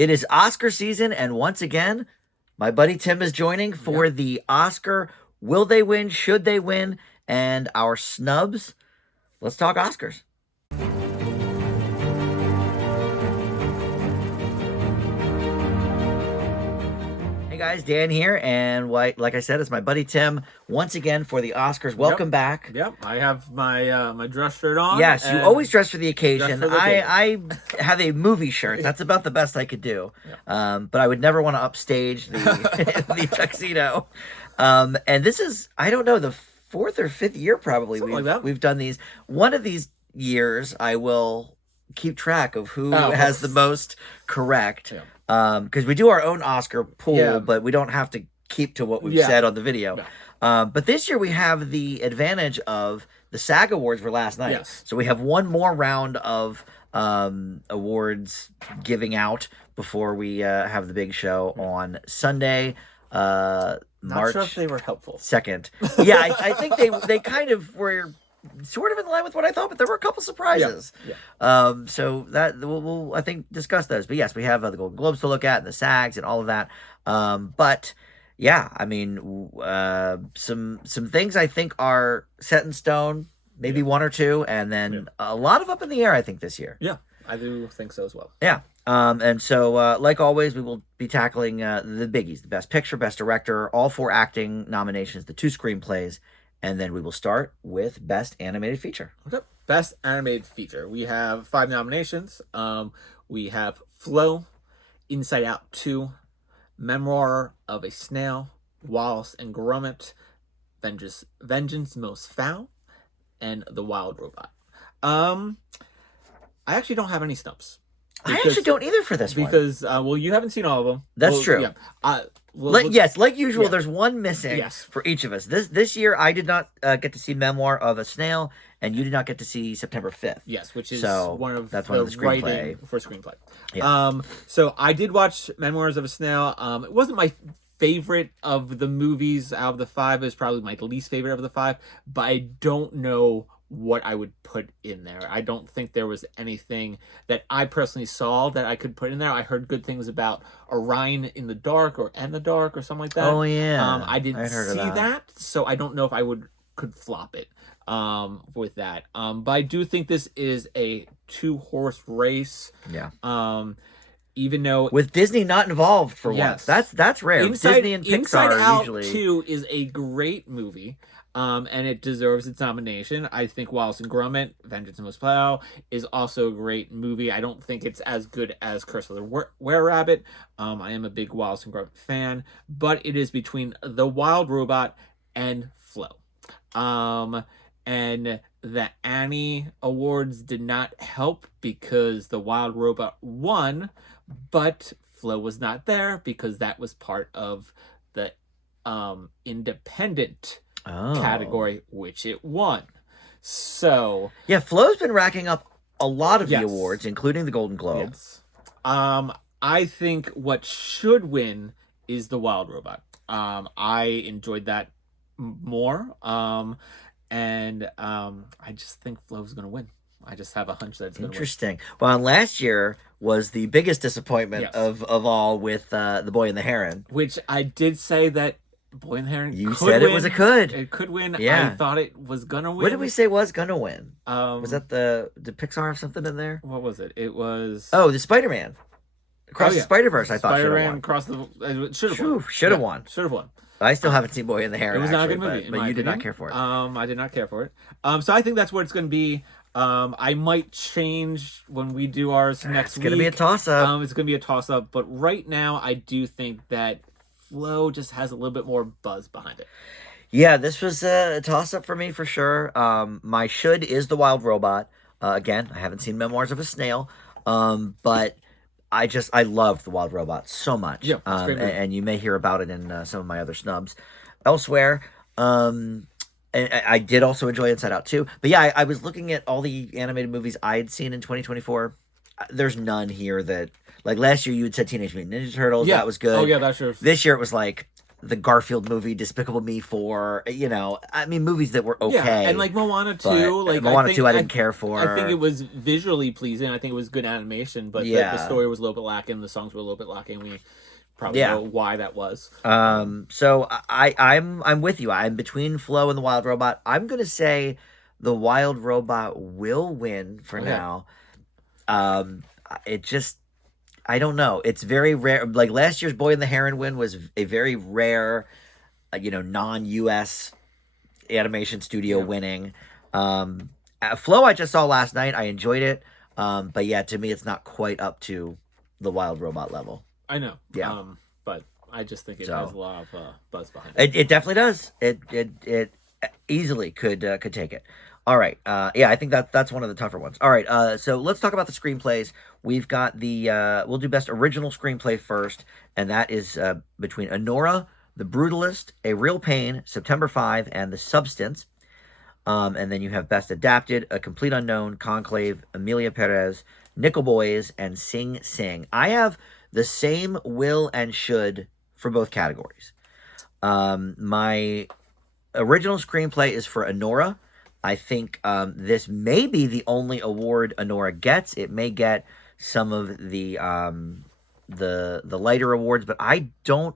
It is Oscar season, and once again, my buddy Tim is joining for the Oscar. Will they win? Should they win? And our snubs. Let's talk Oscars. Hey guys, Dan here, and like I said, it's my buddy Tim once again for the Oscars. Welcome back. Yep, I have my my dress shirt on. Yes, you always dress for the occasion. For the occasion. I have a movie shirt. That's about the best I could do. Yeah. But I would never want to upstage the the tuxedo. And this is, I don't know, the fourth or fifth year probably Something like that. we've done these. One of these years, I will keep track of who has the most correct. Yeah. Because we do our own Oscar pool, Yeah. but we don't have to keep to what we've said on the video. Yeah. But this year we have the advantage of the SAG Awards were last night. Yes. So we have one more round of awards giving out before we have the big show on Sunday, Not March sure if they were helpful. 2nd. Yeah, I think they kind of were sort of in line with what I thought, but there were a couple surprises. Yeah. So that we'll I think discuss those. But yes, we have the Golden Globes to look at and the SAGs and all of that. But yeah, I mean, some things I think are set in stone, maybe one or two, and then a lot of up in the air, I think, this year. Yeah, I do think so as well. Yeah. And so, like always, we will be tackling the biggies, the Best Picture, Best Director, all 4 acting nominations, the 2 screenplays, and then we will start with Best Animated Feature. Okay. Best Animated Feature. We have 5 nominations. We have Flow, Inside Out 2, Memoir of a Snail, Wallace and Gromit, Vengeance Most Foul, and The Wild Robot. I actually don't have any snubs. I actually don't either for this one. Because, well, you haven't seen all of them. That's true. Yeah. Yes, like usual, there's one missing Yes. for each of us. This year, I did not get to see Memoir of a Snail, and you did not get to see September 5th. Yes, which is So, one of that's the one of the screenplay. writing for screenplay. Yeah. So I did watch Memoirs of a Snail. It wasn't my favorite of the movies out of the 5. It was probably my least favorite of the 5, but I don't know what I would put in there. I don't think there was anything that I personally saw that I could put in there. I heard good things about Orion in the Dark or And the Dark or something like that. Oh, yeah. I didn't I'd heard of see that. that, so I don't know if I could flop it with that. But I do think this is a 2-horse race. Yeah. Even though With Disney not involved for once. That's rare. Disney and Inside Pixar Out usually 2 is a great movie. And it deserves its nomination. I think Wallace and Gromit, Vengeance Most Foul, is also a great movie. I don't think it's as good as Curse of the Were-Rabbit. I am a big Wallace and Gromit fan, but it is between The Wild Robot and Flow. And the Annie Awards did not help because The Wild Robot won, but Flow was not there because that was part of the independent category, which it won. So yeah, Flo's been racking up a lot of the awards, including the Golden Globe. yes. I think what should win is The Wild Robot. I enjoyed that more. And I just think Flo's gonna win. I just have a hunch that it's gonna win. Interesting. Well, and last year was the biggest disappointment of all with The Boy and the Heron. Which I did say that Boy and the Heron You could said win. it was a could. It could win. Yeah. I thought it was gonna win. What did we say was gonna win? Was that that did Pixar have something in there? what was it? It was Oh, the Spider-Man. Across the Spider-Verse, I thought should have Spider-Man won. across the should have won. Should have won. Should have won. I still haven't seen Boy and the Heron. It was not a actually, good movie, in but my you did not opinion. care for it. I did not care for it. So I think that's what it's going to be. I might change when we do ours next week. It's gonna be a toss-up. It's going to be a toss-up, but right now I do think that Flow just has a little bit more buzz behind it. Yeah, this was a toss-up for me for sure. My should is The Wild Robot. Again, I haven't seen Memoirs of a Snail, but I loved The Wild Robot so much. Yeah, it's a great movie. And you may hear about it in some of my other snubs elsewhere. And I did also enjoy Inside Out too. But yeah, I was looking at all the animated movies I had seen in 2024. There's none here that, like last year you had said Teenage Mutant Ninja Turtles. Yeah. That was good. Oh yeah, that's sure. This year it was like the Garfield movie, Despicable Me 4, I mean, movies that were Yeah, and okay, like Moana but 2, like Moana 2 I didn't care I think it for. was visually pleasing. I think it was good animation, but the Yeah. story was a little bit lacking. The songs were a little bit lacking. We probably Yeah. know why that was. So I'm with you. I'm between Flo and the Wild Robot. I'm gonna say the Wild Robot will win for Okay. now. It just I don't know. It's very rare. Like last year's Boy and the Heron win was a very rare, non-U.S. animation studio Yeah, winning. Flow I just saw last night. I enjoyed it. But yeah, to me, it's not quite up to the Wild Robot level. I know. Yeah. But I just think it has So a lot of buzz behind it. it definitely does. It easily could take it. All right. Yeah, I think that's one of the tougher ones. All right. So let's talk about the screenplays. We've got we'll do best original screenplay first, and that is between Honora, The Brutalist, A Real Pain, September 5, and The Substance. And then you have Best Adapted, A Complete Unknown, Conclave, Amelia Perez, Nickel Boys, and Sing Sing. I have the same will and should for both categories. My original screenplay is for Honora. I think this may be the only award Honora gets. It may get some of the lighter awards, but I don't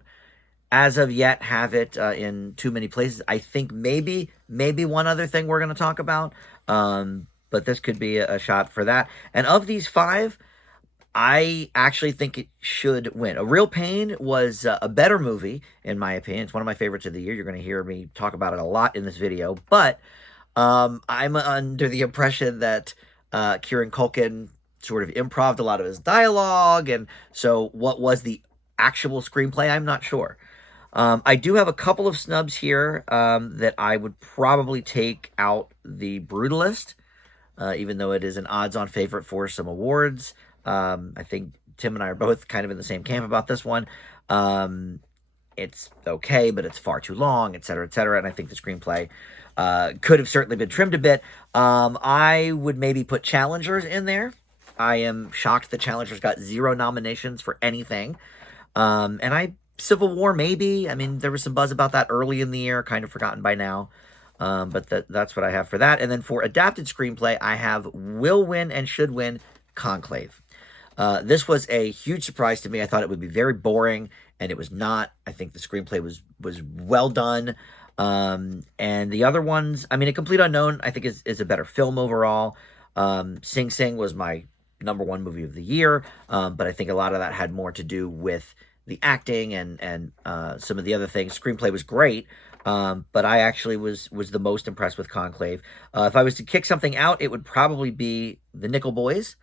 as of yet have it in too many places. I think maybe one other thing we're going to talk about, but this could be a shot for that. And of these five, I actually think it should win. A Real Pain was a better movie, in my opinion. It's one of my favorites of the year. You're going to hear me talk about it a lot in this video. But I'm under the impression that Kieran Culkin sort of improved a lot of his dialogue. And so what was the actual screenplay? I'm not sure. I do have a couple of snubs here that I would probably take out The Brutalist, even though it is an odds-on favorite for some awards. I think Tim and I are both kind of in the same camp about this one. It's okay, but it's far too long, et cetera, et cetera. And I think the screenplay could have certainly been trimmed a bit. I would maybe put Challengers in there. I am shocked that Challengers got 0 nominations for anything. Civil War, maybe. I mean, there was some buzz about that early in the year, kind of forgotten by now. But that's what I have for that. And then for adapted screenplay, I have will win and should win Conclave. This was a huge surprise to me. I thought it would be very boring, and it was not. I think the screenplay was well done. And the other ones, I mean, A Complete Unknown, I think is a better film overall. Sing Sing was my #1 movie of the year, but I think a lot of that had more to do with the acting and some of the other things. Screenplay was great, but I actually was the most impressed with Conclave. If I was to kick something out, it would probably be the Nickel Boys,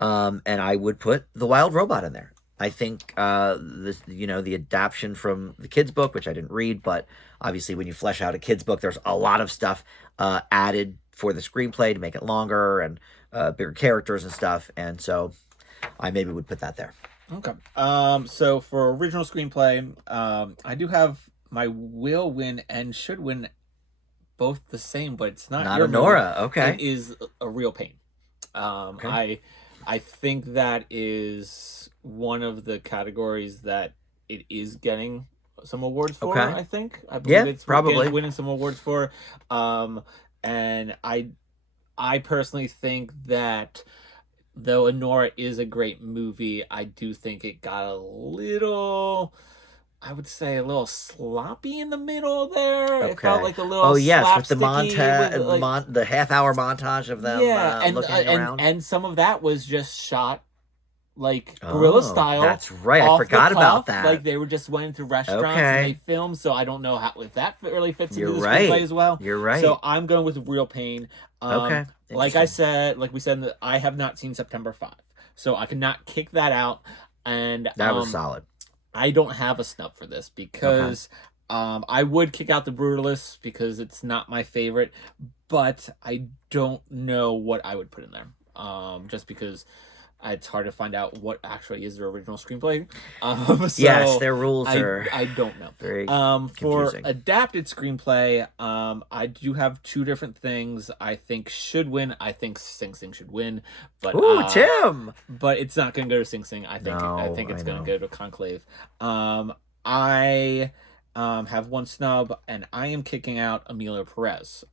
and I would put the Wild Robot in there. I think the adaptation from the kids' book, which I didn't read, but obviously when you flesh out a kids' book, there's a lot of stuff added for the screenplay to make it longer and bigger characters and stuff, and so I maybe would put that there. Okay. So for original screenplay, I do have my will win and should win both the same, but it's not Not your Honora. movie. Okay. It is A Real Pain. Okay. I think that is one of the categories that it is getting some awards for. Okay. I think. I believe Yeah, it's probably. winning some awards for. And I personally think that though Honora is a great movie, I do think it got a little, I would say, a little sloppy in the middle there. It felt Okay. like a Oh little yes, with the slapsticky with like the half-hour montage of them yeah, looking around. and some of that was just shot like guerrilla Oh, style, that's right. I off the forgot about cuff. that. Like they were just went to restaurants and they Okay. filmed. So I don't know how if that really fits into You're the screenplay right. as well. You're right. So I'm going with Real Pain. Okay. Like I Interesting. said, like we said, that I have not seen September 5, so I cannot kick that out. And That was solid. I don't have a snub for this because I would kick out The Brutalist because it's not my favorite, but I don't know what I would put in there. Just because it's hard to find out what actually is their original screenplay. So Yes, their rules are I don't know. very For confusing. adapted screenplay, I do have two different things I think should win. I think Sing Sing should win, but Ooh, Tim. but it's not going to go to Sing Sing. I think No, it's I going know. to go to Conclave. I have one snub, and I am kicking out Emilio Perez.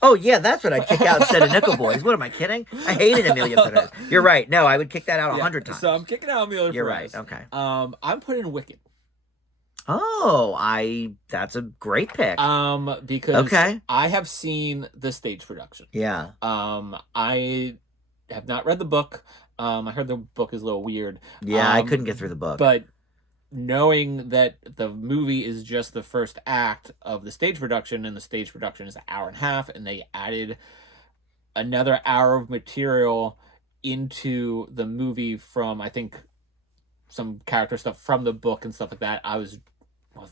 Oh yeah, that's what I'd kick out instead of Nickel Boys. What am I kidding? I hated Amelia Perez. You're right. No, I would kick that out Yeah, 100 times. so I'm kicking out Emilio You're Perez. right. Okay. I'm putting Wicked. Oh, that's a great pick. Because Okay. I have seen the stage production. Yeah. I have not read the book. I heard the book is a little weird. Yeah, I couldn't get through the book. But knowing that the movie is just the first act of the stage production, and the stage production is an hour and a half, and they added another hour of material into the movie from, I think, some character stuff from the book and stuff like that, I was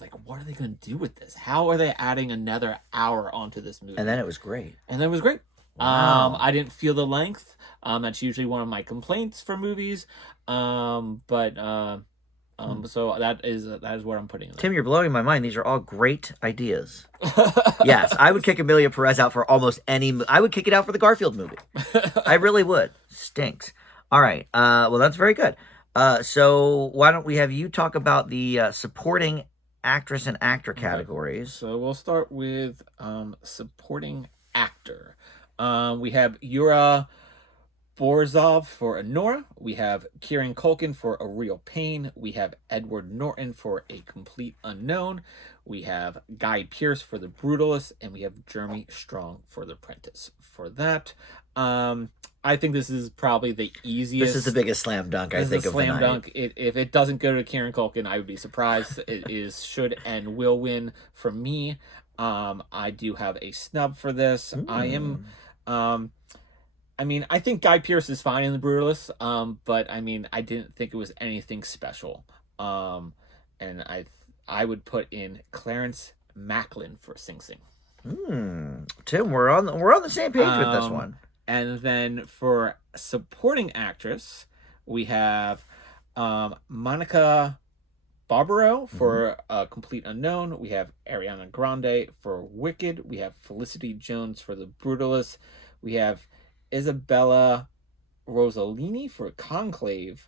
like, what are they going to do with this? How are they adding another hour onto this movie? And then it was great. And then it was great. Wow. I didn't feel the length. That's usually one of my complaints for movies. So that is what I'm putting in there. Tim, you're blowing my mind. These are all great ideas. Yes, I would kick Amelia Perez out for almost any. I would kick it out for the Garfield movie. I really would. Stinks. All right. Well, that's very good. So why don't we have you talk about the supporting actress and actor categories? So we'll start with supporting actor. We have Yura Borzov for Honora. We have Kieran Culkin for A Real Pain. We have Edward Norton for A Complete Unknown. We have Guy Pearce for The Brutalist, and we have Jeremy Strong for The Apprentice. For that, I think this is probably the easiest. This is the biggest slam dunk, I think, of the night. Slam dunk. If it doesn't go to Kieran Culkin, I would be surprised. It is should and will win for me. I do have a snub for this. I am. I mean, I think Guy Pearce is fine in The Brutalist, but I mean, I didn't think it was anything special. And I would put in Clarence Macklin for Sing Sing. Tim, we're on the same page with this one. And then for supporting actress, we have Monica Barbaro for A Complete Unknown. We have Ariana Grande for Wicked. We have Felicity Jones for The Brutalist. We have Isabella Rossellini for Conclave.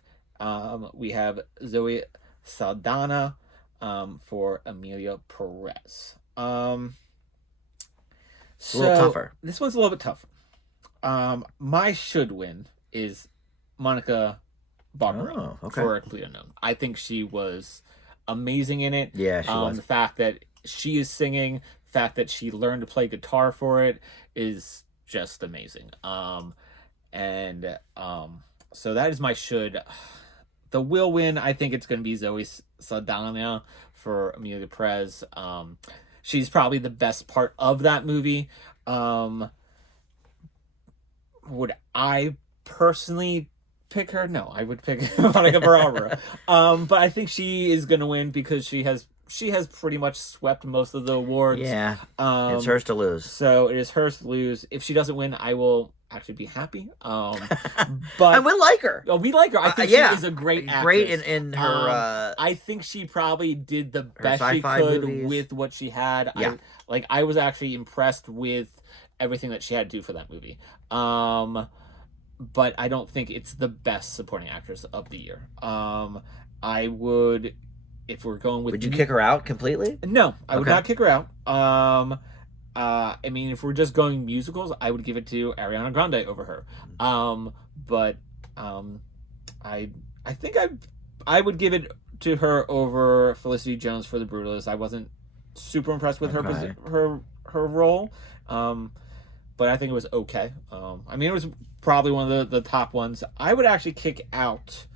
We have Zoe Saldana for Amelia Perez. It's a little tougher. This one's a little bit tougher. My should win is Monica Barbaro for A Complete Unknown. I think she was amazing in it. Yeah, she was. The fact that she is singing, the fact that she learned to play guitar for it is just amazing. So that is my should. The will win, I think it's going to be Zoe Saldana for Amelia Perez. She's probably the best part of that movie. Would I personally pick her? No, I would pick Monica Barbaro. But I think she is going to win because she has pretty much swept most of the awards. Yeah, it's hers to lose. So it is hers to lose. If she doesn't win, I will actually be happy. But and we like her. Oh, we like her. I think she is a great actress. Great in her. I think she probably did the best she could movies. With what she had. Yeah. I was actually impressed with everything that she had to do for that movie. But I don't think it's the best supporting actress of the year. I would, if we're going with... Would you kick her out completely? No, I would not kick her out. I mean, if we're just going musicals, I would give it to Ariana Grande over her. I think I would give it to her over Felicity Jones for The Brutalist. I wasn't super impressed with her role. But I think it was okay. I mean, it was probably one of the top ones. I would actually kick out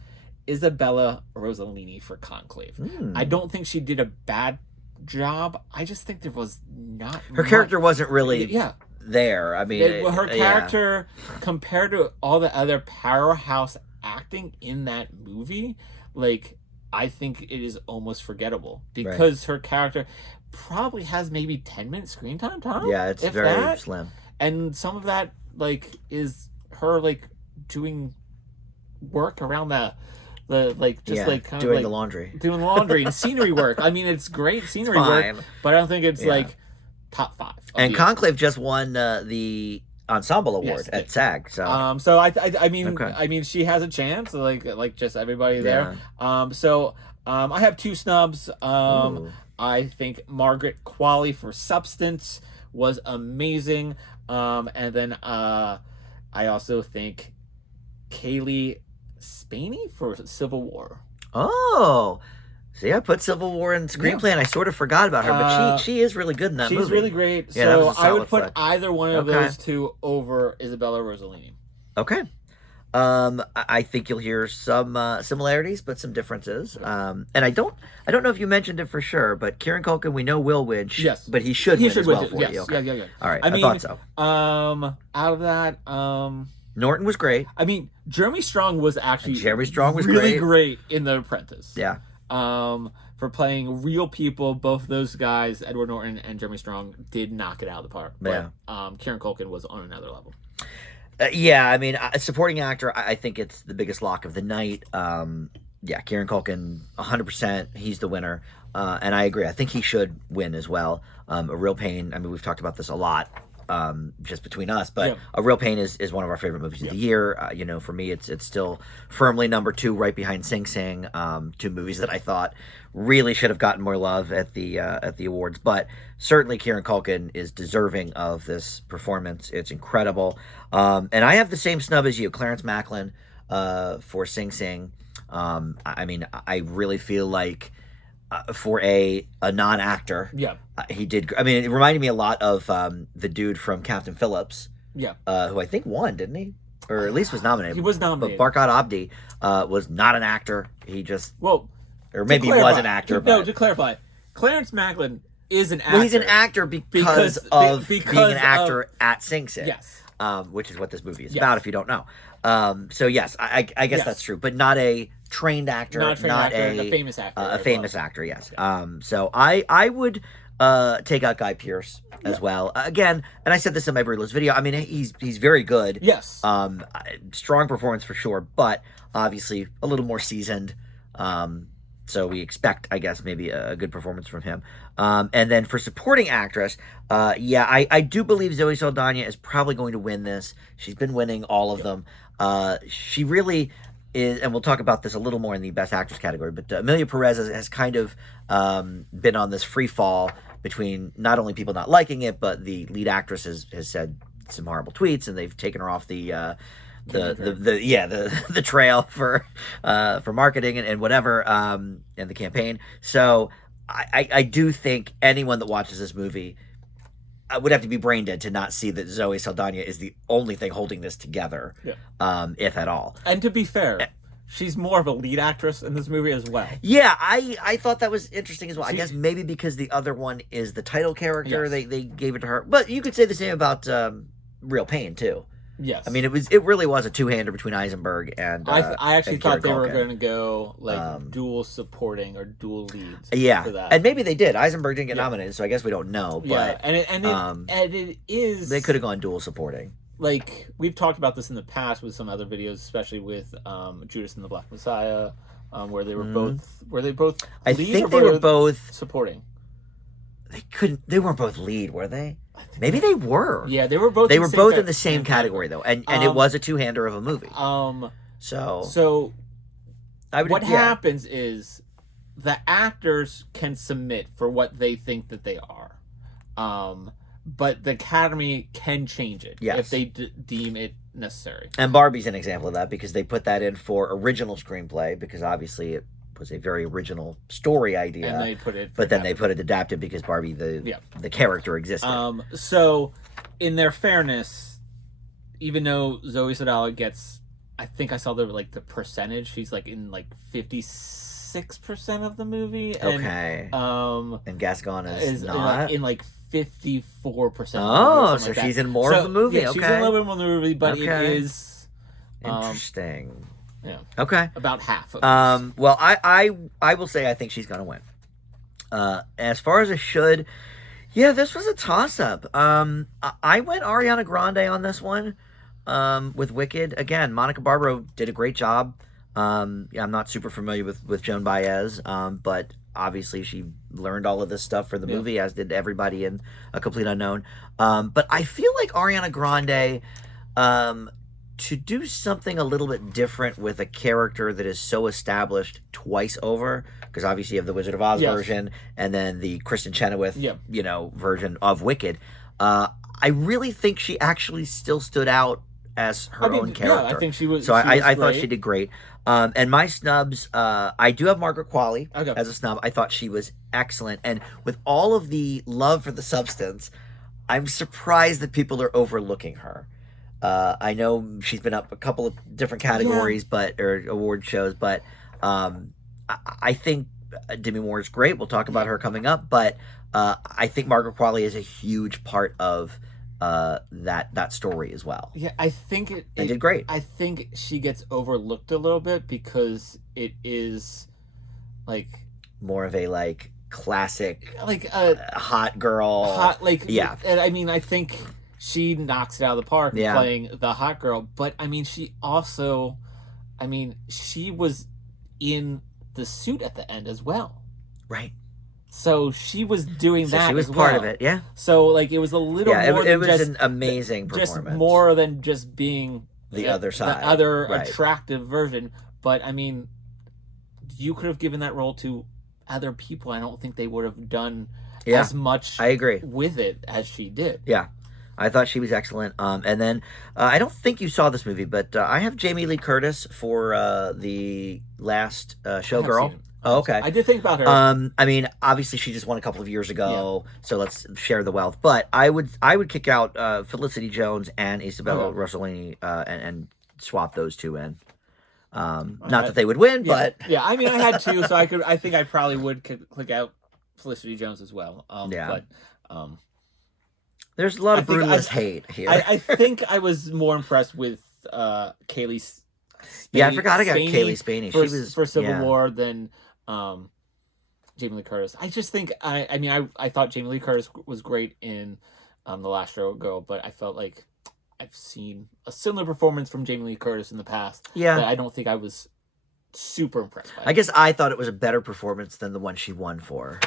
Isabella Rossellini for Conclave. I don't think she did a bad job. I just think there was not her character wasn't really there. I mean, her character compared to all the other powerhouse acting in that movie, I think it is almost forgettable because her character probably has maybe 10-minute screen time. Yeah, it's very slim. And some of that, is her, doing work around the doing the laundry. Doing laundry and scenery work. I mean, it's great scenery work, but I don't think it's, top 5. And Conclave just won the ensemble Yes, award it at did. SAG. So okay, I mean, she has a chance, like just everybody there. yeah. I have two snubs. Ooh. I think Margaret Qualley for Substance was amazing. And then I also think Kaylee Spaney for Civil War. Oh. See, I put Civil War in Yeah. screenplay, and I sort of forgot about her, but she is really good in that She's movie. really great. Yeah, that So was a I would solid put flick. either one of Okay. those two over Isabella Rossellini. Okay. I think you'll hear some similarities, but some differences. And I don't know if you mentioned it for sure, but Kieran Culkin, we know will win. Yes, but he should win as well too. for Yes, you. Okay. yeah. All right, I I mean, thought so. out of that, Norton was great. I mean, Jeremy Strong was actually Jeremy Strong was really great. in The Apprentice. Yeah. For playing real people, both those guys, Edward Norton and Jeremy Strong, did knock it out of the park. But, Kieran Culkin was on another level. Yeah, I mean, supporting actor, I think it's the biggest lock of the night. Yeah, Kieran Culkin, 100%, he's the winner. And I agree. I think he should win as well. A Real Pain, I mean, we've talked about this a lot, just between us, but A Real Pain is one of our favorite movies of the year. You know, for me, it's still firmly number 2, right behind Sing Sing. 2 movies that I thought really should have gotten more love at the awards, but certainly Kieran Culkin is deserving of this performance. It's incredible. And I have the same snub as you, Clarence Macklin, for Sing Sing. I mean, I really feel like for a non-actor, he did. I mean, it reminded me a lot of the dude from Captain Phillips, who I think won, didn't he? Or at least was nominated. He was nominated. But Barkad Abdi was not an actor. He just or maybe he clarify, was an actor. No, to clarify, Clarence Macklin is an actor. Well, he's an actor because being an actor at Sing Sing. Yes. Which is what this movie is about, if you don't know. So yes, I guess that's true, but not a trained actor, not a famous actor, a famous actor. Yes. So I would take out Guy Pearce as well. Again, and I said this in my Brutalist video. I mean, he's very good. Yes. Strong performance for sure, but obviously a little more seasoned. So we expect, I guess, maybe a good performance from him. And then for supporting actress, I do believe Zoe Saldana is probably going to win this. She's been winning all of them. She really is, and we'll talk about this a little more in the Best Actress category, but Amelia Perez has kind of been on this free fall between not only people not liking it, but the lead actress has said some horrible tweets, and they've taken her off the trail for marketing and whatever, and the campaign. So I do think anyone that watches this movie would have to be brain dead to not see that Zoe Saldana is the only thing holding this together, if at all. And to be fair, she's more of a lead actress in this movie as well. Yeah, I thought that was interesting as well. I guess maybe because the other one is the title character, they gave it to her. But you could say the same about Real Pain too. Yes, I mean it really was a two-hander between Eisenberg and I actually thought they were Culkin. going to go like dual supporting or dual leads. Yeah, for that. And maybe they did. Eisenberg didn't get nominated, so I guess we don't know. But and it is they could have gone dual supporting. Like we've talked about this in the past with some other videos, especially with Judas and the Black Messiah, where they were both. Were they both? I think they were both supporting. They weren't both lead, were they? Maybe they were. Yeah, they were both. They were both in the same category though, and it was a two-hander of a movie. So what happens is the actors can submit for what they think that they are, but the Academy can change it if they deem it necessary. And Barbie's an example of that because they put that in for original screenplay because obviously it was a very original story idea, and they put it. But then they put it adapted because Barbie the character existed. So, in their fairness, even though Zoe Saldana gets, I think I saw the percentage. She's like in 56% of the movie. Okay. And Gascon is not in 54%. Oh, so she's in more of the movie. Yeah, she's in a little bit more of the movie, but it is interesting. Yeah. Okay. About half of well, I will say I think she's gonna win. As far as a should, this was a toss up. I went Ariana Grande on this one. With Wicked. Again, Monica Barbaro did a great job. Yeah, I'm not super familiar with Joan Baez, but obviously she learned all of this stuff for the Yeah. movie, as did everybody in A Complete Unknown. But I feel like Ariana Grande, um, to do something a little bit different with a character that is so established twice over, because obviously you have the Wizard of Oz Yes. version and then the Kristen Chenoweth, Yeah. version of Wicked. Uh, I really think she actually still stood out as I her own mean, yeah, I character. think So she was I thought she great. did great. And my snubs, I do have Margaret Qualley Okay. as a snub. I thought she was excellent. And with all of the love for the substance, I'm surprised that people are overlooking her. I know she's been up a couple of different Yeah. categories, or award shows, but I think Demi Moore is great. We'll talk about Yeah. her coming up, but I think Margaret Qualley is a huge part of that story as well, Yeah, I think and did great. I think she gets overlooked a little bit because it is like More of a like classic like a hot girl. hot like Yeah, and I mean I think she knocks it out of the park yeah, playing the hot girl, but I mean she also I mean she was in the suit at the end as well. right. So she was doing So she that was as part of well. it. Yeah, So like it was a little yeah. more It than was an amazing just performance. more than just being The other the side, other right? attractive version. But I mean, you could have given that role to other people. I don't think they would have done Yeah, as much I agree. with it as she did. Yeah, I thought she was excellent. And then I don't think you saw this movie, but I have Jamie Lee Curtis for the last I have seen Showgirl. it. Oh, okay. I did think about her. I mean, obviously she just won a couple of years Yeah. ago, so let's share the wealth. But I would kick out Felicity Jones and Isabella Okay. Rossellini and swap those two in. All Not right. that they would win, Yeah. but Yeah. I mean, I had two, so I could. I think I probably would click out Felicity Jones as well. yeah, But um, there's a lot I of think brutalist hate here. I think I was more impressed with Kaylee Yeah, I forgot I got Spaney Kaylee Spaney. for She was for Civil yeah. War than um, Jamie Lee Curtis. I just think I mean I thought Jamie Lee Curtis was great in The Last Girl, but I felt like I've seen a similar performance from Jamie Lee Curtis in the past. Yeah. That I don't think I was super impressed by. I guess I thought it was a better performance than the one she won for.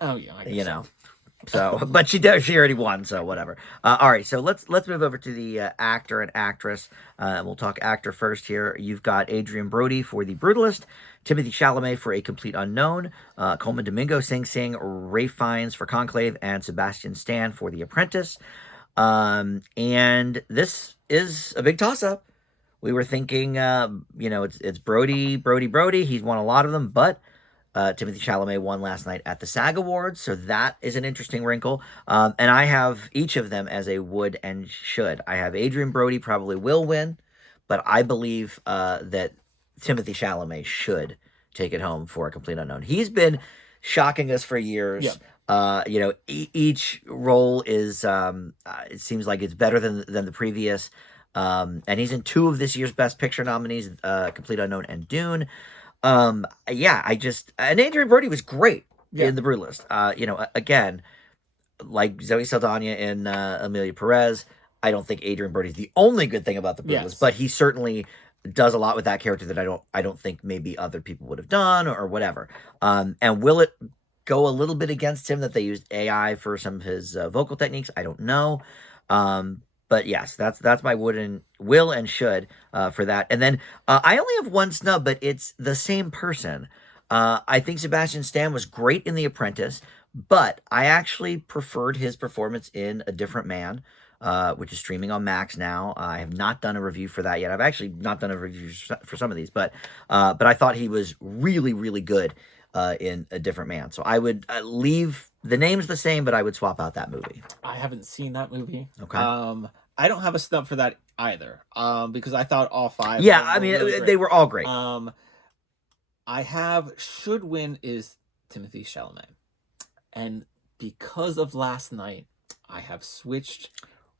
Oh yeah, I guess You so. know. So, but she already won, so whatever. All right, so let's move over to the actor and actress. We'll talk actor first here. You've got Adrian Brody for The Brutalist, Timothy Chalamet for A Complete Unknown, Coleman Domingo, Sing Sing, Ray Fiennes for Conclave, and Sebastian Stan for The Apprentice. And this is a big toss-up. We were thinking, it's Brody. He's won a lot of them, but Timothy Chalamet won last night at the SAG Awards, so that is an interesting wrinkle. And I have each of them as a would and should. I have Adrian Brody probably will win, but I believe that Timothy Chalamet should take it home for A Complete Unknown. He's been shocking us for years. Yeah. Each role is it seems like it's better than the previous. And he's in two of this year's Best Picture nominees, Complete Unknown and Dune. Yeah, and Adrian Brody was great in The Brutalist. Again, like Zoe Saldana and Amelia Perez, I don't think Adrian Brody's the only good thing about The Brutalist, Yes. but he certainly does a lot with that character that I don't think maybe other people would have done or whatever. And will it go a little bit against him that they used AI for some of his vocal techniques? I don't know. But yes, that's my will and should for that. And then I only have one snub, but it's the same person. I think Sebastian Stan was great in The Apprentice, but I actually preferred his performance in A Different Man, which is streaming on Max now. I have not done a review for that yet. I've actually not done a review for some of these, but I thought he was really, really good in A Different Man. So I would leave the names the same, but I would swap out that movie. I haven't seen that movie. Okay. I don't have a snub for that either. Because I thought all five. Yeah, were I mean, really great. they were all great. I have should win is Timothy Chalamet, and because of last night, I have switched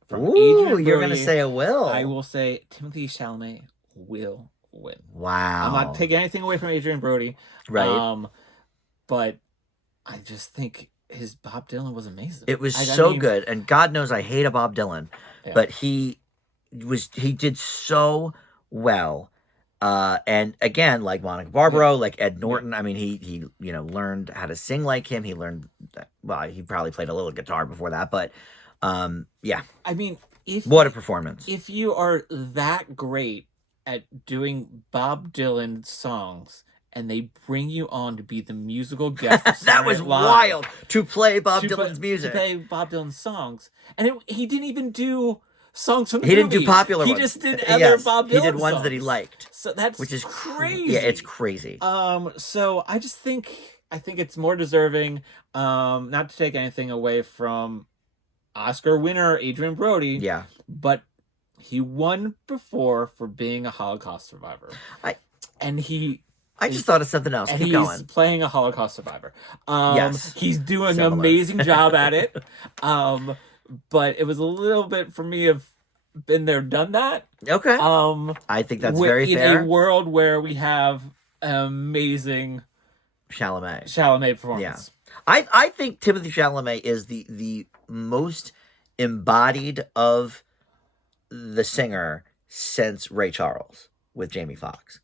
from Ooh, Adrian you're gonna Brody. say a will. I will say Timothy Chalamet will win. Wow. I'm not taking anything away from Adrian Brody. Right. But I just think his Bob Dylan was amazing. It was I so mean, good, and God knows I hate a Bob Dylan, Yeah. but he did so well And again, like Monica Yeah. Barbaro, like Ed Yeah. Norton, I mean, he learned how to sing like him. He learned well, he probably played a little guitar before that, but yeah, I mean, if what a performance. if you are that great at doing Bob Dylan songs and they bring you on to be the musical guest of That Saturday was Night Live wild to play Bob to Dylan's to music. play Bob Dylan songs, and he didn't even do songs from the He didn't do movie. popular He ones. just did other Yes, Bob he did Dylan ones that he songs. liked, So that's which is yeah, it's crazy. crazy. So I think it's more deserving. Not to take anything away from Oscar winner Adrian Brody, Yeah, but he won before for being a Holocaust survivor, I and he I just is thought of something else. and Keep he's going. playing a Holocaust survivor. Yes, He's doing an similar. amazing job at it. Um, but it was a little bit for me of been there, done that. Okay, Um, I think that's very in a fair. world where we have an amazing Chalamet. Chalamet Yeah, performance. I think Timothy Chalamet is the most embodied of the singer since Ray Charles with Jamie Foxx.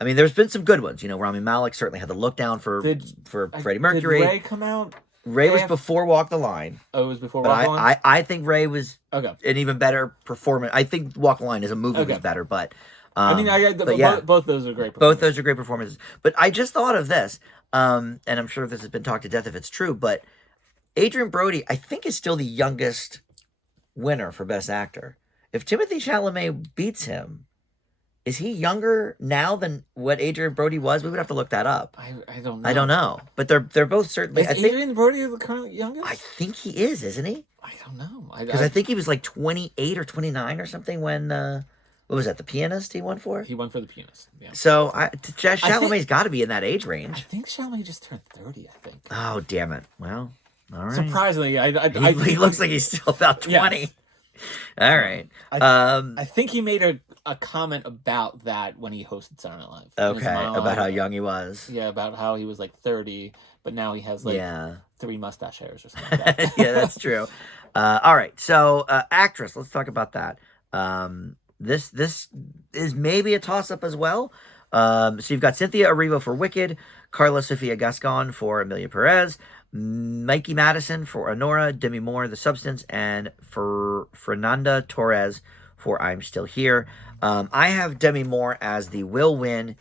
I mean, there's been some good ones. You know, Rami Malek certainly had the look down for Freddie Did Mercury. Ray come out? Ray was Af- before Walk the Line, Oh, it was before but Walk On? I think Ray was Okay. an even better performance. I think Walk the Line as a movie was Okay. better, but I mean, but yeah, both those are great both performances. those are great performances. But I just thought of this, and I'm sure this has been talked to death if it's true, but Adrian Brody, I think, is still the youngest winner for Best Actor. If Timothy Chalamet beats him, is he younger now than what Adrian Brody was? We would have to look that up. I don't know. I don't know, but they're both certainly. Is I think Adrian Brody the current youngest? I think he is, isn't he? I don't know. Because I think he was like 28 or 29 or something when what was that? The Pianist he won for. he won for The Pianist. Yeah. So I think- Chalamet's got to be in that age I range. think Chalamet just turned 30. I think. Oh damn it! Well, all right. Surprisingly, He looks like he's still about 20. Yes. All right. I think he made a comment about that when he hosted Saturday Night Live. in his Okay, monologue. about how young he was. Yeah, about how he was like 30, but now he has like Yeah. 3 mustache hairs or something like that. Yeah, that's true. All right, so actress. Let's talk about that. This is maybe a toss up as well. So you've got Cynthia Erivo for Wicked, Carla Sofia Gascon for Amelia Perez, Mikey Madison for Honora, Demi Moore, The Substance, and for Fernanda Torres for I'm Still Here. I have Demi Moore as the will win,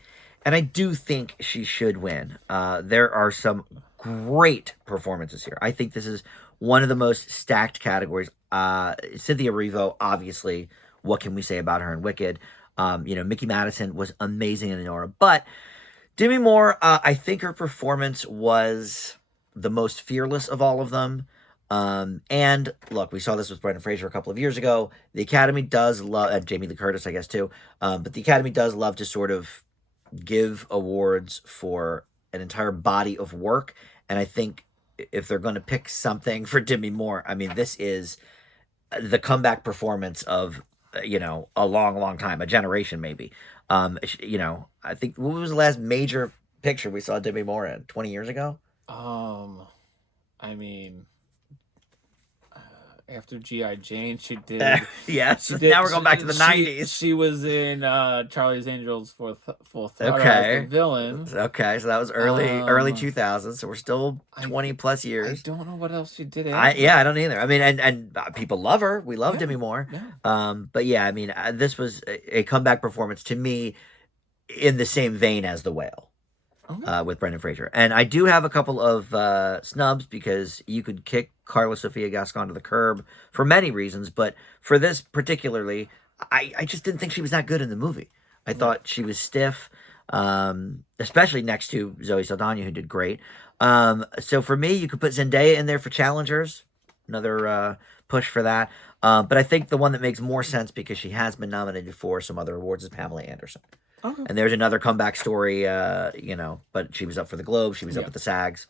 and I do think she should win. There are some great performances here. I think this is one of the most stacked categories. Cynthia Erivo, obviously, what can we say about her in Wicked? Mickey Madison was amazing in Honora, but Demi Moore, I think her performance was the most fearless of all of them. And look, we saw this with Brendan Fraser a couple of years ago. The Academy does love, Jamie Lee Curtis, I guess, too. But the Academy does love to sort of give awards for an entire body of work. And I think if they're going to pick something for Demi Moore, I mean, this is the comeback performance of, a long, long time, a generation maybe. I think, what was the last major picture we saw Demi Moore in? 20 years ago? I mean, after G.I. Jane, she did. Yes. She did. Now we're going back to the 90s. She was in Charlie's Angels for Throttle Okay. as the villain. Okay, so that was early 2000s, so we're still 20 plus I years. don't know what else she did. I don't either. I mean, and people love her. We love Demi Moore. Yeah. But yeah, I mean, this was a comeback performance to me in the same vein as The Whale. Okay. With Brendan Fraser. And I do have a couple of snubs because you could kick Carla Sofia Gascon to the curb for many reasons, but for this particularly, I just didn't think she was that good in the movie. I thought she was stiff, especially next to Zoe Saldana, who did great. So for me, you could put Zendaya in there for challengers, another push for that. But I think the one that makes more sense because she has been nominated for some other awards is Pamela Anderson. Okay. And there's another comeback story, but she was up for the Globe. She was up at the SAGs.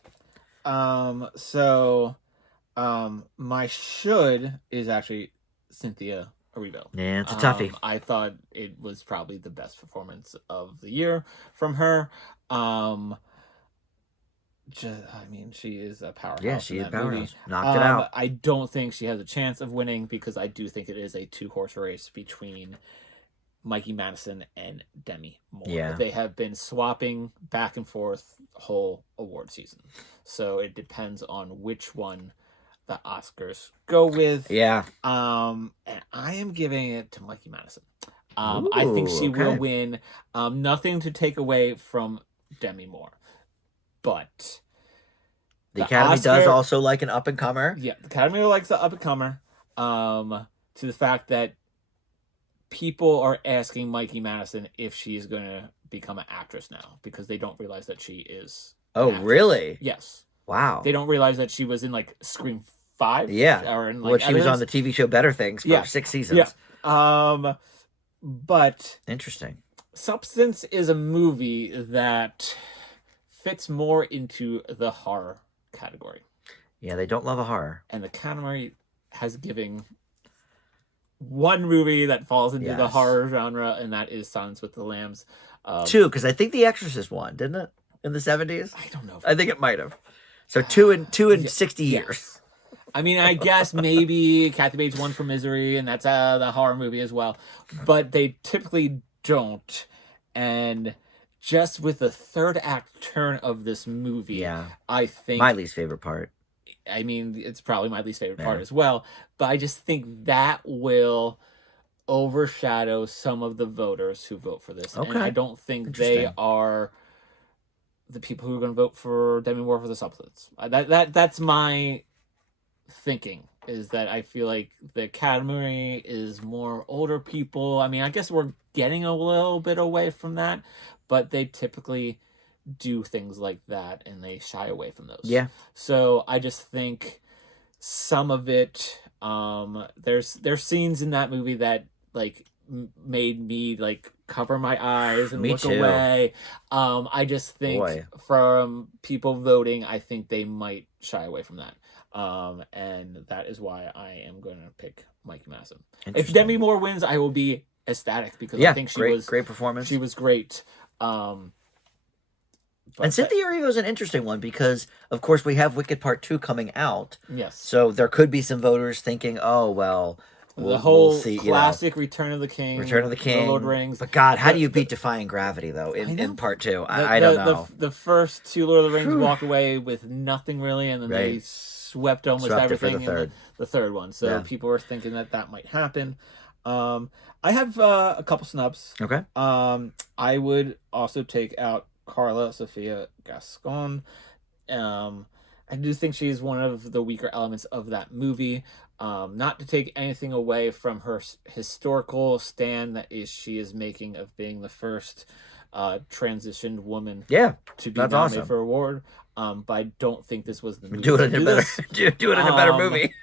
My should is actually Cynthia Erivo. Yeah, it's a toughie. I thought it was probably the best performance of the year from her. She is a powerhouse. Yeah, she is a powerhouse. Movie. Knocked it out. I don't think she has a chance of winning because I do think it is a 2-horse race between Mikey Madison and Demi Moore. Yeah. They have been swapping back and forth whole award season. So it depends on which one the Oscars go with. Yeah. And I am giving it to Mikey Madison. I think Ooh, she will okay. win. Nothing to take away from Demi Moore, but The the Academy does Oscar, also like an up and comer. yeah, the Academy likes the up and comer. To the fact that people are asking Mikey Madison if she's going to become an actress now because they don't realize that she is. Oh, really? Yes. Wow. They don't realize that she was in like Scream 5. Yeah. Or in, like, well, she was on the TV show Better Things for 6 seasons. Yeah. But Interesting. Substance is a movie that fits more into the horror category. Yeah, they don't love a horror. And the Academy has given one movie that falls into the horror genre, and that is Silence with the Lambs. 2, because I think The Exorcist won, didn't it? In the 70s? I don't know. I think it might have. So 2 in 60 years. I mean, I guess maybe Kathy Bates won for Misery, and that's the horror movie as well. But they typically don't. And just with the third act turn of this movie, I think... My least favorite part. I mean, it's probably my least favorite part as well. But I just think that will overshadow some of the voters who vote for this. Okay. And I don't think they are the people who are going to vote for Demi Moore for the Substance. That's my thinking, is that I feel like the Academy is more older people. I mean, I guess we're getting a little bit away from that, but they typically do things like that and they shy away from those. Yeah. So I just think some of it, there's scenes in that movie that like made me like cover my eyes and look away. I just think from people voting, I think they might shy away from that. And that is why I am going to pick Mikey Madison. If Demi Moore wins, I will be ecstatic because I think she was great performance. She was great. And Cynthia Erivo is an interesting one because, of course, we have Wicked Part 2 coming out. Yes. So there could be some voters thinking, oh, well, the whole we'll see, classic Return of the King. Return of the King. The Lord of the Rings. But God, how do you beat Defying Gravity, though, in Part 2? I don't know. The first two Lord of the Rings walked away with nothing really, and then they swept almost everything in the third one. So people are thinking that might happen. I have a couple snubs. Okay. I would also take out Carla Sofia Gascon. I do think she's one of the weaker elements of that movie. Not to take anything away from her historical stand that she is making of being the first transitioned woman to be nominated for an award. But I don't think this was the movie. Do it in a better movie.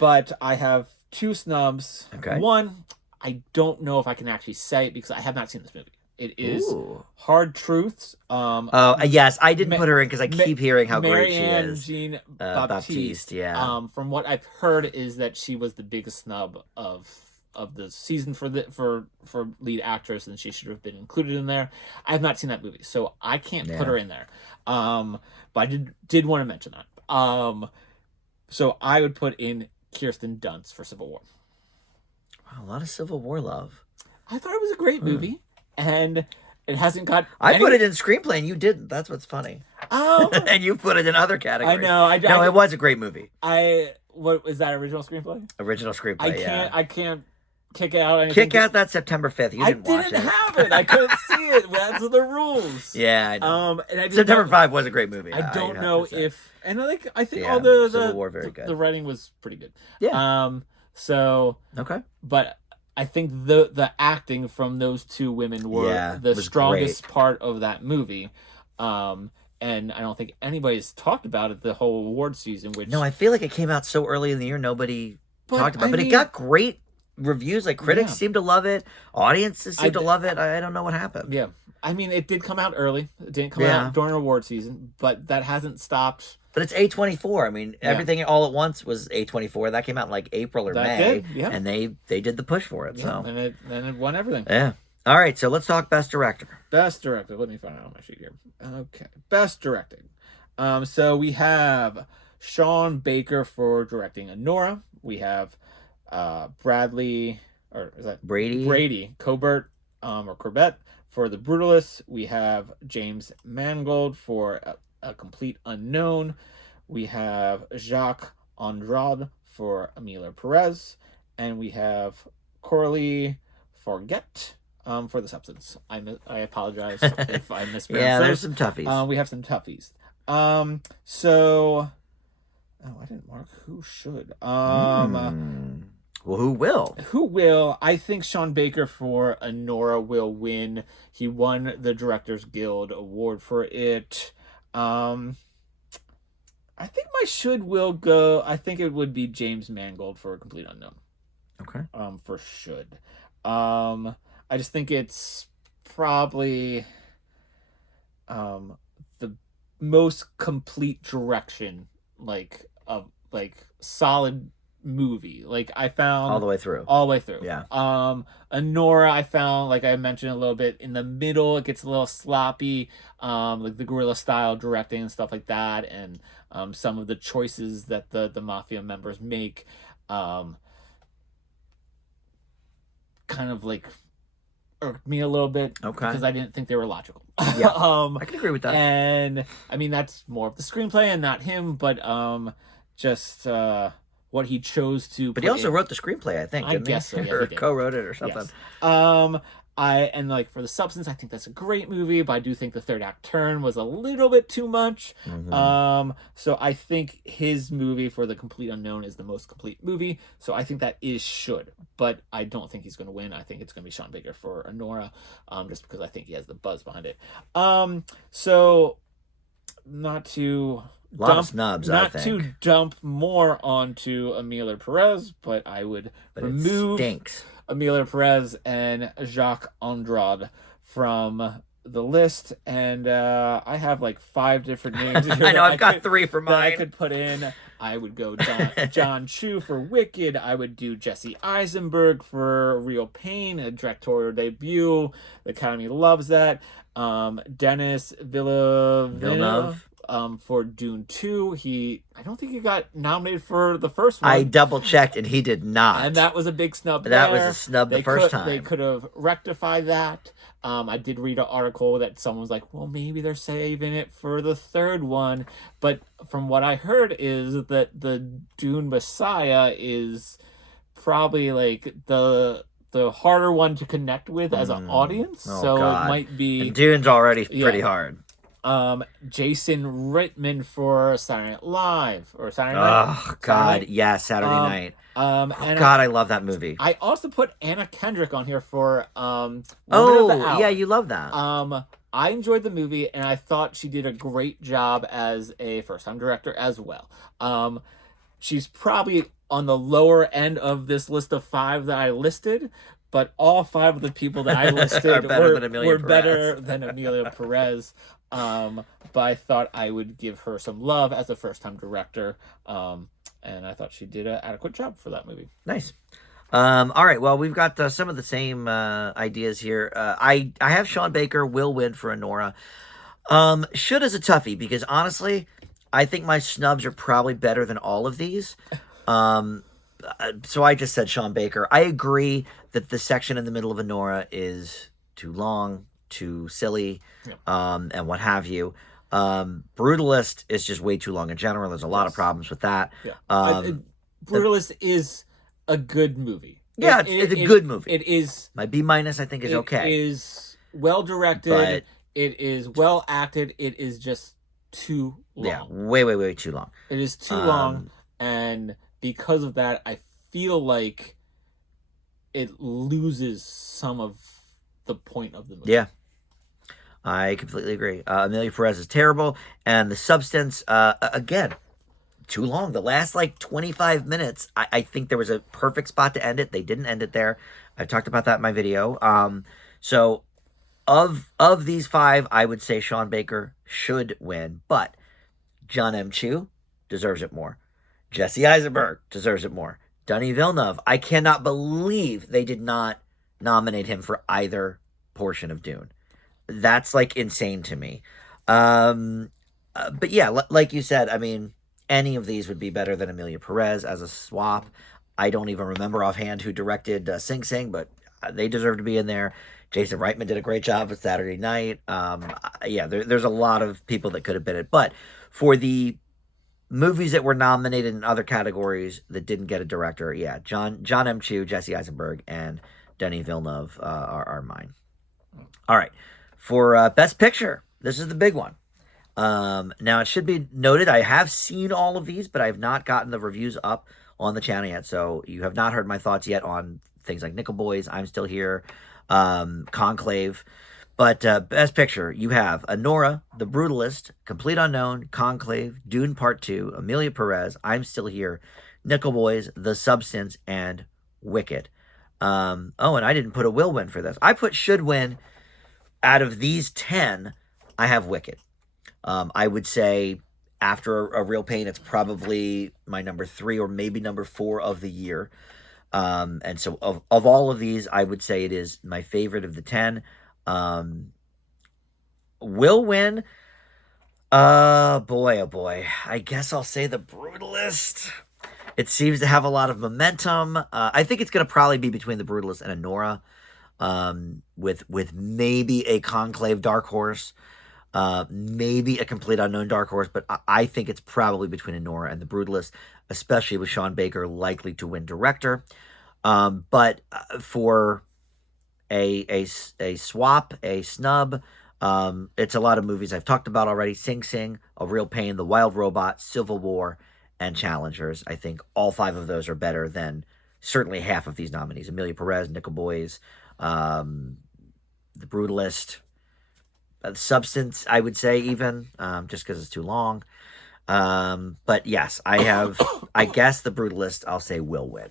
But I have two snubs. Okay. One, I don't know if I can actually say it because I have not seen this movie. It is Hard Truths. Yes, I didn't put her in because I keep hearing how great she is. Jean Baptiste, from what I've heard, is that she was the biggest snub of the season for lead actress, and she should have been included in there. I have not seen that movie, so I can't put her in there. But I did want to mention that. So I would put in Kirsten Dunst for Civil War. Wow, a lot of Civil War love. I thought it was a great movie. And it hasn't got... I put it in screenplay and you didn't. That's what's funny. And you put it in other categories. I know. It was a great movie. What was that, original screenplay? Original screenplay, I can't kick out anything. Kick out that September 5th. You didn't watch it. I didn't have it. I couldn't see it. That's the rules. Yeah, I know. And September 5 was a great movie. I don't know if... And I think all Civil War, very good. The writing was pretty good. Yeah. So... Okay. But... I think the acting from those two women were the strongest part of that movie. And I don't think anybody's talked about it the whole award season. No, I feel like it came out so early in the year nobody talked about it. But it got great reviews. Like, critics seem to love it. Audiences seem to love it. I don't know what happened. Yeah. I mean, it did come out early. It didn't come out during award season. But that hasn't stopped... But it's A24. I mean, Everything All at Once was A24. That came out in like April or May. And they did the push for it. So and it won everything. Yeah. All right, so let's talk Best Director. Best Director. Let me find it on my sheet here. Okay. Best Directing. So we have Sean Baker for directing Anora. We have Bradley or is that Brady. Brady Cobert, or Corbett for The Brutalist. We have James Mangold for a Complete Unknown. We have Jacques Andrade for Emilia Perez, and we have Coralie Forget for The Substance. I apologize if I mispronounced Yeah, there's those. some toughies. We have some toughies. So oh, I didn't mark who should. Hmm. Well, who will? Who will? I think Sean Baker for Anora will win. He won the Directors Guild Award for it. Um, I think my should will go. I think it would be James Mangold for Complete Unknown. Okay. For should. I just think it's probably the most complete direction, like of like solid movie. Like I All found the way through. all the way through. Yeah. Anora, I found, like I mentioned a little bit, in the middle it gets a little sloppy, like the guerrilla style directing and stuff like that, and some of the choices that the mafia members make, kind of like irked me a little bit, Okay. because I didn't think they were logical. Yeah. I can agree with that. And I mean that's more of the screenplay and not him, but just what he chose to. But he also wrote the screenplay, I think. I Didn't guess he? so. Yeah, Or he did. co-wrote it or something. Yes. And like for The Substance, I think that's a great movie, but I do think the third act turn was a little bit too much. So I think his movie for The Complete Unknown is the most complete movie. So I think that is should, but I don't think he's going to win. I think it's going to be Sean Baker for Anora, just because I think he has the buzz behind it. So not to A lot of snubs, I not think. to dump more onto Emilia Perez, but I would But it remove stinks. Emilia Perez and Jacques Andrade from the list, and I have like 5 different names here. I know, I've got 3 for that I mine. could put in. I would go John Chu for Wicked. I would do Jesse Eisenberg for Real Pain, a directorial debut. The Academy loves that. Dennis Villeneuve. For Dune 2. I don't think he got nominated for the first one. I double checked and he did not. And that was a big snub. That was a snub the first time. They could have rectified that. I did read an article that someone was like, well, maybe they're saving it for the third one. But from what I heard is that the Dune Messiah is probably like the harder one to connect with as an audience. So God. It might be. And Dune's already pretty hard. Jason Reitman for Saturday Night Live or Saturday Night. Oh God, yeah, Saturday Night. And God, I love that movie. I also put Anna Kendrick on here for Woman Oh, of the Hour. yeah, you love that. I enjoyed the movie, and I thought she did a great job as a first-time director as well. She's probably on the lower end of this list of 5 that I listed, but all 5 of the people that I listed Are better were, than Emilia Perez. better than Emilia Perez. But I thought I would give her some love as a first-time director, and I thought she did an adequate job for that movie. Nice. All right, well, we've got some of the same ideas here. I have Sean Baker will win for Anora. Should is a toughie because honestly, I think my snubs are probably better than all of these. So I just said Sean Baker. I agree that the section in the middle of Anora is too long, too silly, and what have you. Brutalist is just way too long in general. There's a lot of problems with that. Yeah. Brutalist is a good movie. Yeah, it's a good movie. It is. My B- I think is okay. It is well directed. But it is well acted. It is just too long. Yeah, way too long. It is too long, and because of that, I feel like it loses some of the point of the movie. Yeah, I completely agree. Emilia Perez is terrible, and The Substance, again, too long. The last, 25 minutes, I think there was a perfect spot to end it. They didn't end it there. I talked about that in my video. So, of these 5, I would say Sean Baker should win, but John M. Chu deserves it more. Jesse Eisenberg deserves it more. Denis Villeneuve, I cannot believe they did not nominate him for either portion of Dune. That's insane to me. But yeah, like you said, I mean, any of these would be better than Emilia Perez as a swap. I don't even remember offhand who directed Sing Sing, but they deserve to be in there. Jason Reitman did a great job with Saturday Night. Yeah, there's a lot of people that could have been it, but for the movies that were nominated in other categories that didn't get a director, yeah, John M. Chu, Jesse Eisenberg, and Denis Villeneuve are mine. All right, for Best Picture, this is the big one. Now, it should be noted, I have seen all of these, but I have not gotten the reviews up on the channel yet. So you have not heard my thoughts yet on things like Nickel Boys, I'm Still Here, Conclave. But Best Picture, you have Anora, The Brutalist, Complete Unknown, Conclave, Dune Part 2, Amelia Perez, I'm Still Here, Nickel Boys, The Substance, and Wicked. Oh, and I didn't put a will win for this. I put should win. Out of these 10, I have Wicked. I would say after a Real Pain, it's probably my number 3 or maybe number 4 of the year. And so of all of these, I would say it is my favorite of the 10. Will win. Boy, oh boy. I guess I'll say The Brutalist. It seems to have a lot of momentum. I think it's going to probably be between The Brutalist and Anora, with maybe a Conclave dark horse. Maybe a Complete Unknown dark horse, but I think it's probably between Anora and The Brutalist, especially with Sean Baker likely to win director. But for a swap, a snub, it's a lot of movies I've talked about already. Sing Sing, A Real Pain, The Wild Robot, Civil War, and Challengers. I think all 5 of those are better than certainly half of these nominees. Amelia Perez, Nickel Boys, The Brutalist, Substance, I would say even, just because it's too long. But yes, I guess The Brutalist, I'll say will win.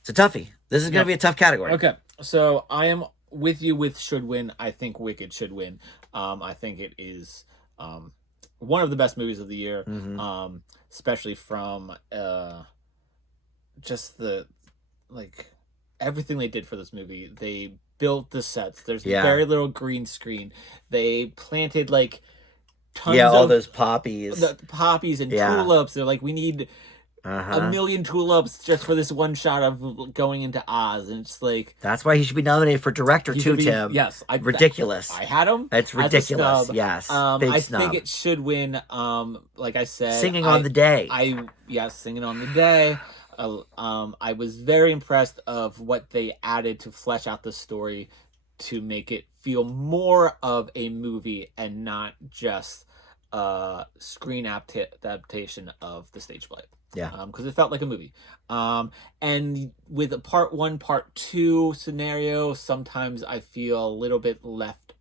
It's a toughie. This is going to be a tough category. Okay, so I am with you with should win. I think Wicked should win. I think it is one of the best movies of the year, especially from just the, like, everything they did for this movie. They built the sets. There's very little green screen. They planted like tons all of those poppies. the poppies and tulips. They're like, we need a million tulips just for this one shot of going into Oz, and it's like, that's why he should be nominated for director too, Tim. Yes, ridiculous. I had him. It's ridiculous. Yes, big I snub. think it should win. Like I said, Singing on the Day. Singing on the Day. I was very impressed of what they added to flesh out the story to make it feel more of a movie and not just a screen adaptation of the stage play. Yeah. Because it felt like a movie. And with a part 1, part 2 scenario, sometimes I feel a little bit left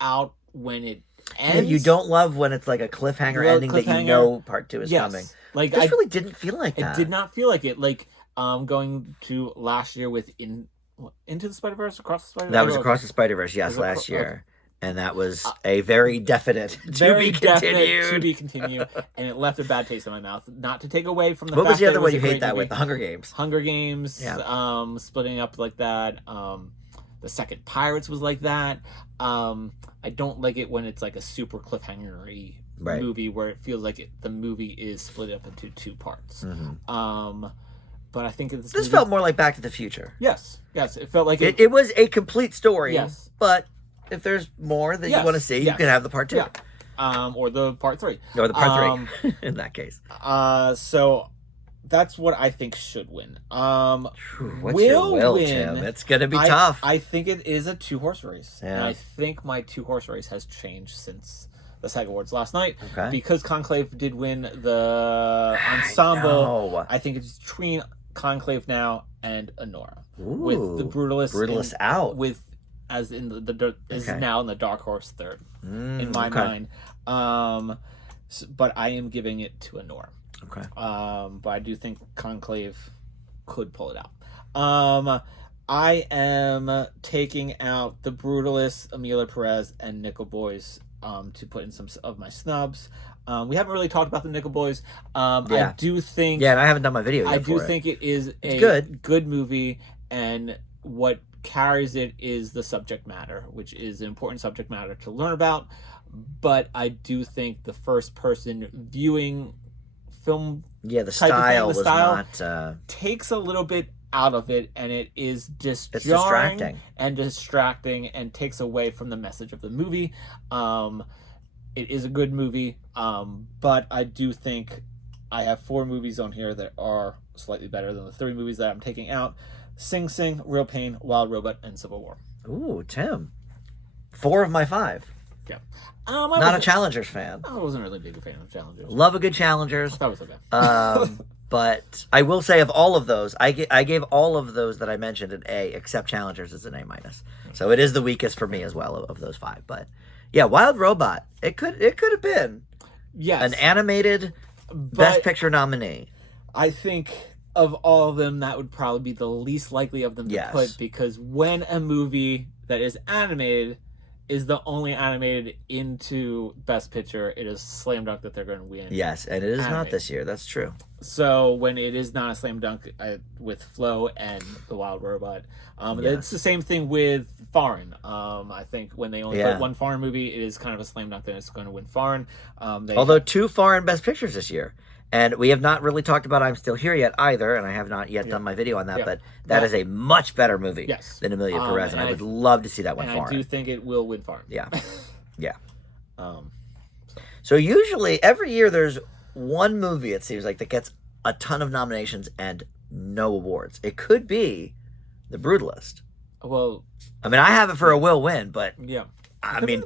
out when it ends. Yeah, you don't love when it's like a cliffhanger ending that you know part 2 is coming. Like, this really didn't feel like that. It did not feel like it. Like, going to last year with Into the Spider-Verse, Across the Spider-Verse? That was Across the Spider-Verse, yes, last year. And that was a very definite to be continued. And it left a bad taste in my mouth. Not to take away from the What fact was the that other it was one you a great hate that movie. with? The Hunger Games. Hunger Games, Yeah. Splitting up like that. The second Pirates was like that. I don't like it when it's like a super cliffhanger-y movie where it feels like the movie is split up into 2 parts. But I think this felt more like Back to the Future. Yes, it felt like it was a complete story. Yes, but if there's more that you want to see, you can have the part 2. Yeah. Or the part 3. Or the part 3 in that case. So that's what I think should win. What's your will, Tim? It's going to be tough. I think it is a 2-horse race. Yeah. And I think my 2-horse race has changed since the SAG Awards last night. Okay. Because Conclave did win the ensemble, I think it's between Conclave now and Anora. With the Brutalist out. As in the is now in the dark horse third in my mind. But I am giving it to Anora. Okay. But I do think Conclave could pull it out. I am taking out The Brutalist, Amelia Perez, and Nickel Boys to put in some of my snubs. We haven't really talked about the Nickel Boys. I do think... Yeah, and I haven't done my video yet I do think it is a good movie, and what carries it is the subject matter, which is an important subject matter to learn about. But I do think the first person viewing film Yeah, the type of thing. style The was style not. takes a little bit out of it, and it is just It's jarring distracting. and distracting and takes away from the message of the movie. It is a good movie, but I do think I have 4 movies on here that are slightly better than the 3 movies that I'm taking out: Sing Sing, Real Pain, Wild Robot, and Civil War. Ooh, Tim. 4 of my 5. Yeah. Not a Challengers fan. I wasn't really a big fan of Challengers. Love a good Challengers. That was okay. But I will say, of all of those, I gave all of those that I mentioned an A, except Challengers is an A minus. So it is the weakest for me as well of those 5. But yeah, Wild Robot. It could have been an animated Best Picture nominee. I think of all of them, that would probably be the least likely of them to put, because when a movie that is animated is the only animated into Best Picture, it is slam dunk that they're going to win. Yes, and it is not this year. That's true. So when it is not a slam dunk with Flow and the Wild Robot, it's the same thing with foreign. I think when they only put one foreign movie, it is kind of a slam dunk that it's going to win foreign. Although 2 foreign Best Pictures this year. And we have not really talked about I'm Still Here yet either, and I have not yet done my video on that, but that is a much better movie than Amelia Perez, and I would love to see that one foreign. I do think it will win foreign. Yeah. Yeah. So usually, every year, there's one movie, it seems like, that gets a ton of nominations and no awards. It could be The Brutalist. Well, I mean, I have it for a will win, but I mean,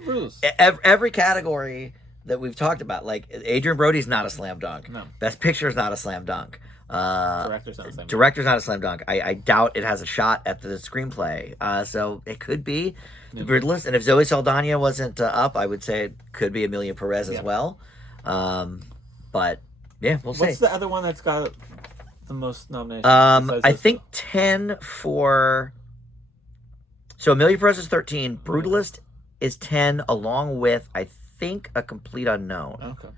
every category that we've talked about, like Adrian Brody's not a slam dunk. No. Best Picture is not a slam dunk. Director's not a slam dunk. I doubt it has a shot at the screenplay. So it could be The Brutalist. And if Zoe Saldana wasn't up, I would say it could be Amelia Perez as well. But yeah, we'll see. What's the other one that's got the most nominations? I think 10 for. So Amelia Perez is 13. Brutalist is 10, along with, I think, A Complete Unknown. Okay.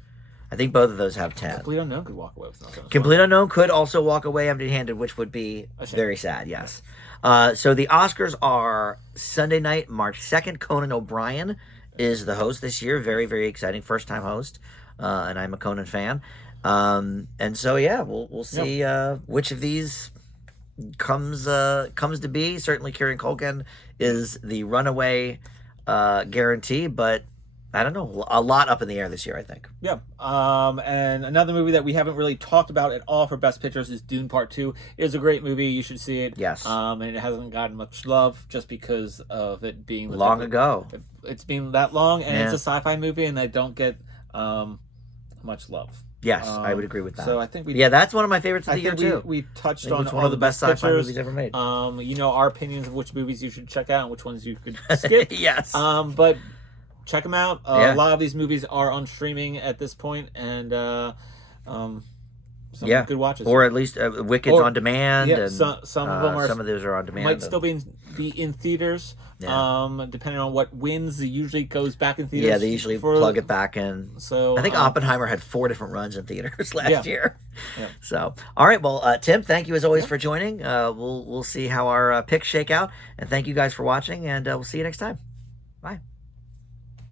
I think both of those have 10. Complete Unknown could walk away with nothing. Complete Unknown could also walk away empty-handed, which would be very sad, yes. So the Oscars are Sunday night, March 2nd. Conan O'Brien is the host this year. Very, very exciting. First-time host, and I'm a Conan fan. And so, yeah, we'll see which of these comes to be. Certainly Kieran Culkin is the runaway guarantee, but I don't know, a lot up in the air this year, I think. Yeah. And another movie that we haven't really talked about at all for Best Pictures is Dune Part 2. It is a great movie. You should see it. Yes. And it hasn't gotten much love just because of it being long ago. It's been that long, and it's a sci-fi movie, and they don't get much love. Yes, I would agree with that. So I think that's one of my favorites of the year too. We touched on it's one of the best sci-fi movies ever made. Our opinions of which movies you should check out and which ones you could skip. Yes. But check them out. A lot of these movies are on streaming at this point, and some good watches. Or at least Wicked's on demand. Yeah, and, some of them are. Some of those are on demand. Might still be in theaters. Yeah. Depending on what wins, it usually goes back in theaters. Yeah, they usually plug it back in. So I think Oppenheimer had 4 different runs in theaters last year. Yeah. So, all right. Well, Tim, thank you as always for joining. We'll see how our picks shake out, and thank you guys for watching, and we'll see you next time. Bye.